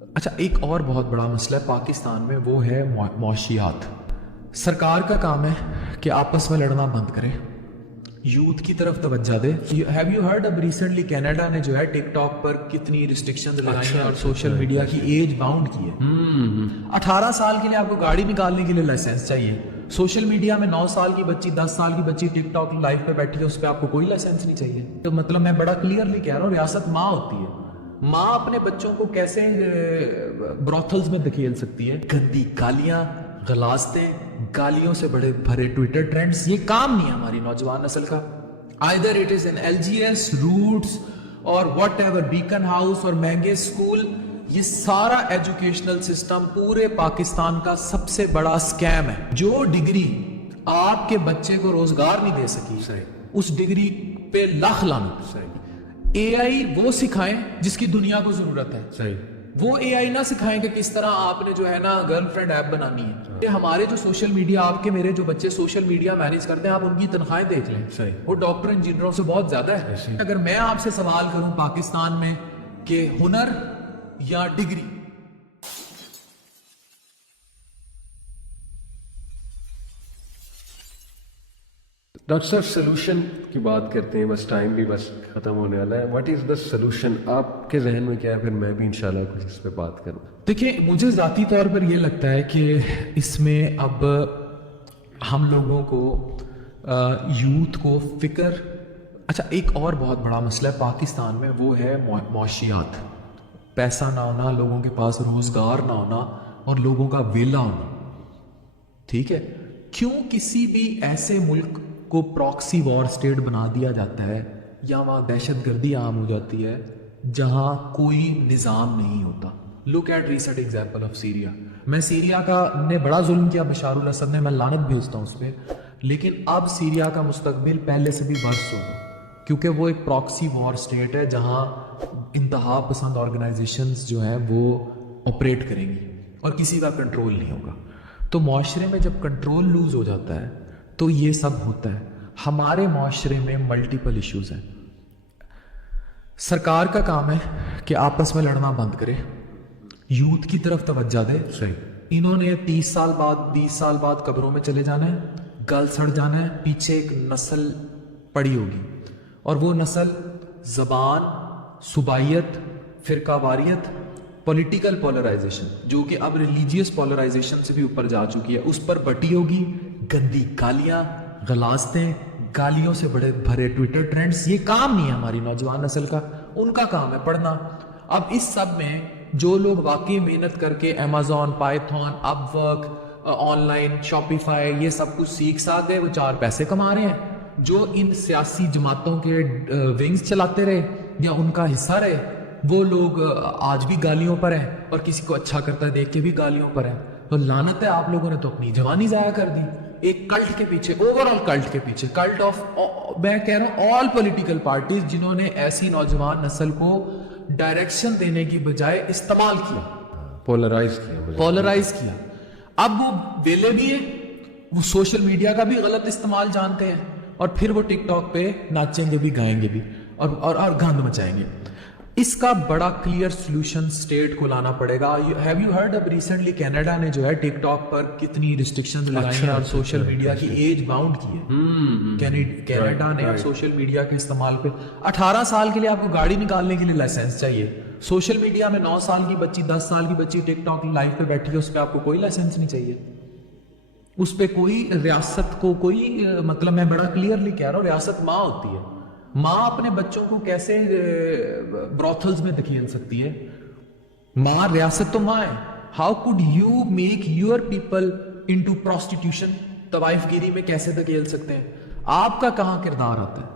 اچھا، ایک اور بہت بڑا مسئلہ ہے پاکستان میں، وہ ہے معاشیات۔ سرکار کا کام ہے کہ آپس میں لڑنا بند کرے، یوتھ کی طرف توجہ دے۔ ہیو یو ہرڈ اب ریسنٹلی کینیڈا نے جو ہے ٹک ٹاک پر کتنی ریسٹرکشنز لگائی ہیں اور سوشل میڈیا کی ایج باؤنڈ کی ہے۔ 18 سال کے لیے آپ کو گاڑی نکالنے کے لیے لائسنس چاہیے۔ سوشل میڈیا میں 9 سال کی بچی، 10 سال کی بچی ٹک ٹاک لائف پہ بیٹھی ہے، اس پہ آپ کو کوئی لائسنس نہیں چاہیے۔ تو مطلب میں بڑا کلیئرلی کہہ رہا ہوں، ریاست ماں ہوتی ہے، ماں اپنے بچوں کو کیسے بروتھلز میں دھکیل سکتی ہے؟ گندی گالیاں، غلاظتیں، گالیوں سے بڑے بھرے ٹویٹر ٹرینڈز، یہ کام نہیں ہے ہماری نوجوان نسل کا۔ either it is in LGS, roots اور واٹ ایور، بیکن ہاؤس اور مہنگے اسکول، یہ سارا ایجوکیشنل سسٹم پورے پاکستان کا سب سے بڑا سکیم ہے۔ جو ڈگری آپ کے بچے کو روزگار نہیں دے سکی، اس ڈگری پہ لاکھ لعنت۔ اے آئی وہ سکھائیں جس کی دنیا کو ضرورت ہے، وہ اے آئی نہ سکھائیں کہ کس طرح آپ نے جو ہے نا گرل فرینڈ ایپ بنانی ہے۔ ہمارے جو سوشل میڈیا، آپ کے میرے جو بچے سوشل میڈیا مینیج کرتے ہیں، آپ ان کی تنخواہیں دیکھ لیں، وہ ڈاکٹر انجینئروں سے بہت زیادہ ہے۔ اگر میں آپ سے سوال کروں پاکستان میں کہ ہنر یا ڈگری، ڈاکٹر صاحب سلوشن کی بات کرتے ہیں، بس ٹائم بھی بس ختم ہونے والا ہے۔ واٹ از دا سلوشن آپ کے ذہن میں کیا ہے؟ پھر میں بھی انشاءاللہ کچھ اس پہ بات کروں۔ دیکھیں، مجھے ذاتی طور پر یہ لگتا ہے کہ اس میں اب ہم لوگوں کو یوتھ کو فکر، اچھا ایک اور بہت بڑا مسئلہ ہے پاکستان میں، وہ ہے معاشیات۔ پیسہ نہ ہونا، لوگوں کے پاس روزگار نہ ہونا اور لوگوں کا ویلا ہونا، ٹھیک ہے؟ کیوں کسی بھی ایسے ملک کو پراکسی وار سٹیٹ بنا دیا جاتا ہے یا وہاں دہشت گردی عام ہو جاتی ہے جہاں کوئی نظام نہیں ہوتا؟ Look at recent example of Syria. میں سیریا کا نے بڑا ظلم کیا بشار الاسد نے، میں لعنت بھیجتا ہوں اس پہ، لیکن اب سیریا کا مستقبل پہلے سے بھی ورس ہوگا، کیونکہ وہ ایک پراکسی وار سٹیٹ ہے جہاں انتہا پسند آرگنائزیشنز جو ہیں وہ آپریٹ کریں گی اور کسی کا کنٹرول نہیں ہوگا۔ تو معاشرے میں جب کنٹرول لوز ہو جاتا ہے تو یہ سب ہوتا ہے۔ ہمارے معاشرے میں ملٹیپل ایشوز ہیں۔ سرکار کا کام ہے کہ آپس میں لڑنا بند کرے، یوتھ کی طرف توجہ دے۔ انہوں نے 30 سال بعد 20 سال بعد قبروں میں چلے جانا ہے، گل سڑ جانا ہے، پیچھے ایک نسل پڑی ہوگی، اور وہ نسل زبان، صوبائیت، فرقہ واریت، پولیٹیکل پولرائزیشن، جو کہ اب ریلیجیس پولرائزیشن سے بھی اوپر جا چکی ہے، اس پر بٹی ہوگی۔ گندی گالیاں، غلاظتیں، گالیوں سے بڑے بھرے ٹویٹر ٹرینڈز، یہ کام نہیں ہے ہماری نوجوان نسل کا، ان کا کام ہے پڑھنا۔ اب اس سب میں جو لوگ واقعی محنت کر کے Amazon, پائتھون، up work, on line Shopify, یہ سب کچھ سیکھ ساتھ گئے، وہ 4 پیسے کما رہے ہیں۔ جو ان سیاسی جماعتوں کے ونگز چلاتے رہے یا ان کا حصہ رہے، وہ لوگ آج بھی گالیوں پر ہیں، اور کسی کو اچھا کرتا ہے دیکھ کے بھی گالیوں پر ہیں۔ تو لعنت ہے، آپ لوگوں نے تو اپنی جوانی ضائع کر دی ایک کلٹ کے پیچھے، اوور آل کلٹ کے پیچھے، کلٹ آف، میں کہہ رہا ہوں آل پولیٹیکل پارٹیز، جنہوں نے ایسی نوجوان نسل کو ڈائریکشن دینے کی بجائے استعمال کیا، پولرائز کیا۔ اب وہ ویلے بھی ہیں، وہ سوشل میڈیا کا بھی غلط استعمال جانتے ہیں، اور پھر وہ ٹک ٹاک پہ ناچیں گے بھی، گائیں گے بھی، اور گند مچائیں گے۔ اس کا بڑا کلیئر سلوشن سٹیٹ کو لانا پڑے گا۔ ہیو یو ہرڈ اب ریسنٹلی کینیڈا نے جو ہے ٹک ٹاک پر کتنی ریسٹرکشنز لگائی ہیں اور سوشل میڈیا کی ایج باؤنڈ کی ہے؟ کینیڈا نے سوشل میڈیا کے استعمال پہ 18 سال کے لیے آپ کو گاڑی نکالنے کے لیے لائسنس چاہیے۔ سوشل میڈیا میں 9 سال کی بچی، 10 سال کی بچی ٹک ٹاک لائف پہ بیٹھی ہے، اس پہ آپ کو کوئی لائسنس نہیں چاہیے، اس پہ کوئی ریاست کو کوئی مطلب، میں بڑا کلیئرلی کہہ رہا ہوں، ریاست ماں ہوتی ہے، ماں اپنے بچوں کو کیسے بروتھلز میں دھکیل سکتی ہے؟ ماں، ریاست تو ماں ہے۔ How could you make your people into prostitution? طوائف گیری میں کیسے دھکیل سکتے ہیں؟ آپ کا کہاں کردار آتا ہے؟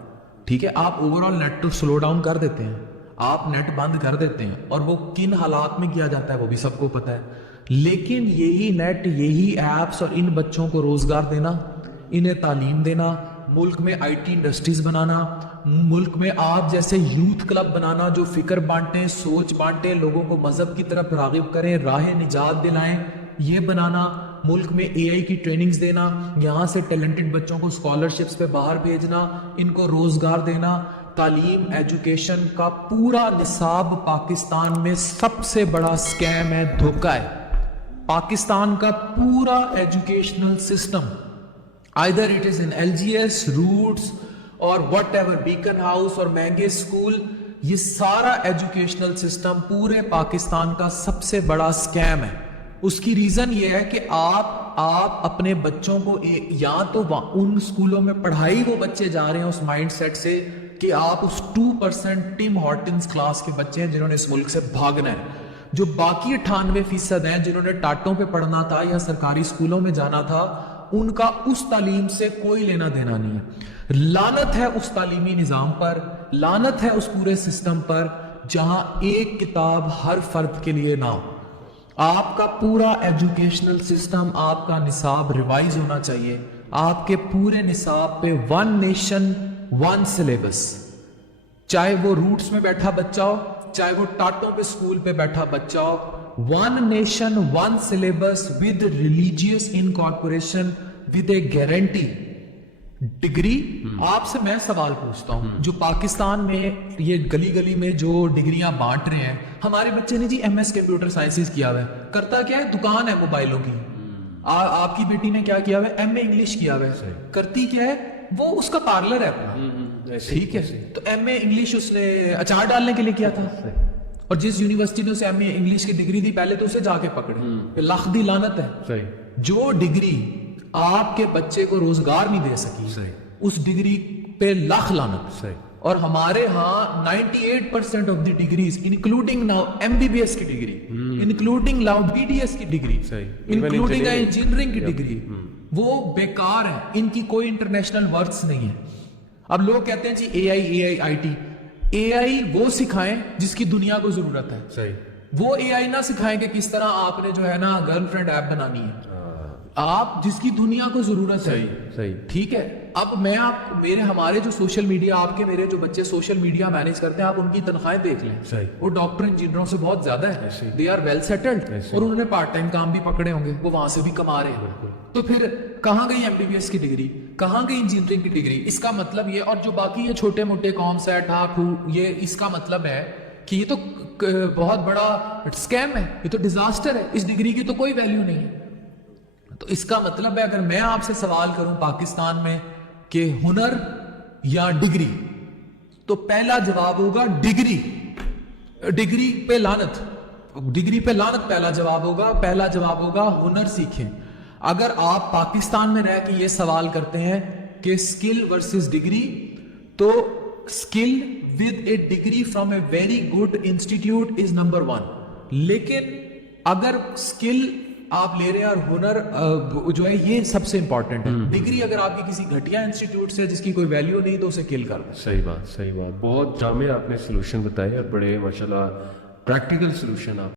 ٹھیک ہے، آپ اوور آل نیٹ تو سلو ڈاؤن کر دیتے ہیں، آپ نیٹ بند کر دیتے ہیں، اور وہ کن حالات میں کیا جاتا ہے وہ بھی سب کو پتا ہے، لیکن یہی نیٹ، یہی ایپس اور ان بچوں کو روزگار دینا، انہیں تعلیم دینا، ملک میں آئی ٹی انڈسٹریز بنانا، ملک میں آپ جیسے یوتھ کلب بنانا جو فکر بانٹیں، سوچ بانٹیں، لوگوں کو مذہب کی طرف راغب کریں، راہ نجات دلائیں، یہ بنانا، ملک میں اے آئی کی ٹریننگز دینا، یہاں سے ٹیلنٹڈ بچوں کو اسکالرشپس پہ باہر بھیجنا، ان کو روزگار دینا، تعلیم ایجوکیشن کا پورا نصاب پاکستان میں سب سے بڑا سکیم ہے, دھوکہ ہے. پاکستان کا پورا educational system, either it is in LGS, Roots اور whatever, بیکن ہاؤس اور مہنگے اسکول, یہ سارا ایجوکیشنل سسٹم پورے پاکستان کا سب سے بڑا سکیم ہے. اس کی ریزن یہ ہے کہ آپ اپنے بچوں کو یا تو ان اسکولوں میں پڑھائی وہ بچے جا رہے ہیں اس مائنڈ سیٹ سے کہ آپ اس 2% ٹم ہارٹنز کلاس کے بچے ہیں جنہوں نے اس ملک سے بھاگنا ہے. جو باقی 98% ہیں جنہوں نے ٹاٹوں پہ پڑھنا تھا یا سرکاری اسکولوں میں جانا تھا, ان کا اس تعلیم سے کوئی لینا دینا نہیں ہے. لعنت ہے اس تعلیمی نظام پر, لعنت ہے اس پورے سسٹم پر جہاں ایک کتاب ہر فرد کے لیے نہ ہو. آپ کا پورا ایجوکیشنل سسٹم, آپ کا نصاب ریوائز ہونا چاہیے. آپ کے پورے نصاب پہ 1 نیشن 1 سلیبس, چاہے وہ روٹس میں بیٹھا بچہ ہو, چاہے وہ ٹاٹوں پہ اسکول پہ بیٹھا بچہ ہو. 1 nation 1 syllabus with religious incorporation with a guarantee degree. آپ سے میں سوال پوچھتا ہوں, جو پاکستان میں یہ گلی گلی میں جو ڈگریاں بانٹ رہے ہیں, ہمارے بچے نے جی MS کمپیوٹر سائنسز کیا ہوا ہے, کرتا کیا ہے, دکان ہے موبائلوں کی. آپ کی بیٹی نے کیا کیا ہوا ہے, MA انگلش کیا ہوا ہے, کرتی کیا ہے, وہ اس کا پارلر ہے اپنا, ٹھیک ہے. تو MA انگلش اس نے اچار ڈالنے کے لیے کیا تھا, اور جس یونیورسٹی نے اسے MA انگلش کی ڈگری دی پہلے تو اسے جا کے پکڑے. لاکھ دی لعنت ہے. جو ڈگری آپ کے بچے کو روزگار نہیں دے سکی, اس ڈگری پہ لاکھ لعنت. اور ہمارے ہاں 98% of the degrees including now MBBS کی ڈگری, انکلوڈنگ ناؤ BDS کی ڈگری, انکلوڈنگ انجینئرنگ کی ڈگری, وہ بیکار ہے. ان کی کوئی انٹرنیشنل ورتھس نہیں ہے. اب لوگ کہتے ہیں جی AI IT, AI وہ سکھائیں جس کی دنیا کو ضرورت ہے. وہ AI نہ سکھائیں کہ کس طرح آپ نے جو ہے نا گرل فرینڈ ایپ بنانی ہے. آپ جس کی دنیا کو ضرورت ہے, ٹھیک ہے. اب میں ہمارے جو سوشل میڈیا, آپ کے میرے جو بچے سوشل میڈیا مینج کرتے ہیں, آپ ان کی تنخواہیں دیکھ لیں, وہ ڈاکٹر انجینئروں سے بہت زیادہ ہے. دے آر ویل سیٹلڈ, اور انہوں نے پارٹ ٹائم کام بھی پکڑے ہوں گے, وہ وہاں سے بھی کما رہے ہیں. تو پھر کہاں گئی MBBS کی ڈگری, کہاں گئی انجینئرنگ کی ڈگری؟ اس کا مطلب یہ, اور جو باقی یہ چھوٹے موٹے کام سیٹ یہ اس کا مطلب ہے کہ یہ تو بہت بڑا اسکیم ہے, یہ تو ڈیزاسٹر ہے, اس ڈگری کی تو کوئی ویلیو نہیں ہے. تو اس کا مطلب ہے, اگر میں آپ سے سوال کروں پاکستان میں کہ ہنر یا ڈگری, تو پہلا جواب ہوگا ڈگری. ڈگری پہ لعنت, ڈگری پہ لعنت پہلا جواب ہوگا. پہلا جواب ہوگا ہنر سیکھیں. اگر آپ پاکستان میں رہ کے یہ سوال کرتے ہیں کہ اسکل ورسز ڈگری, تو skill with a degree from a very good institute is number 1. لیکن اگر اسکل آپ لے رہے ہیں اور ہنر جو ہے یہ سب سے امپورٹنٹ ہے. ڈگری اگر آپ کی کسی گھٹیا انسٹیٹیوٹ سے جس کی کوئی ویلیو نہیں, تو اسے کل کر دیں. صحیح بات. بہت جامع آپ نے سولوشن بتائے, اور بڑے ماشاءاللہ پریکٹیکل سولوشن آپ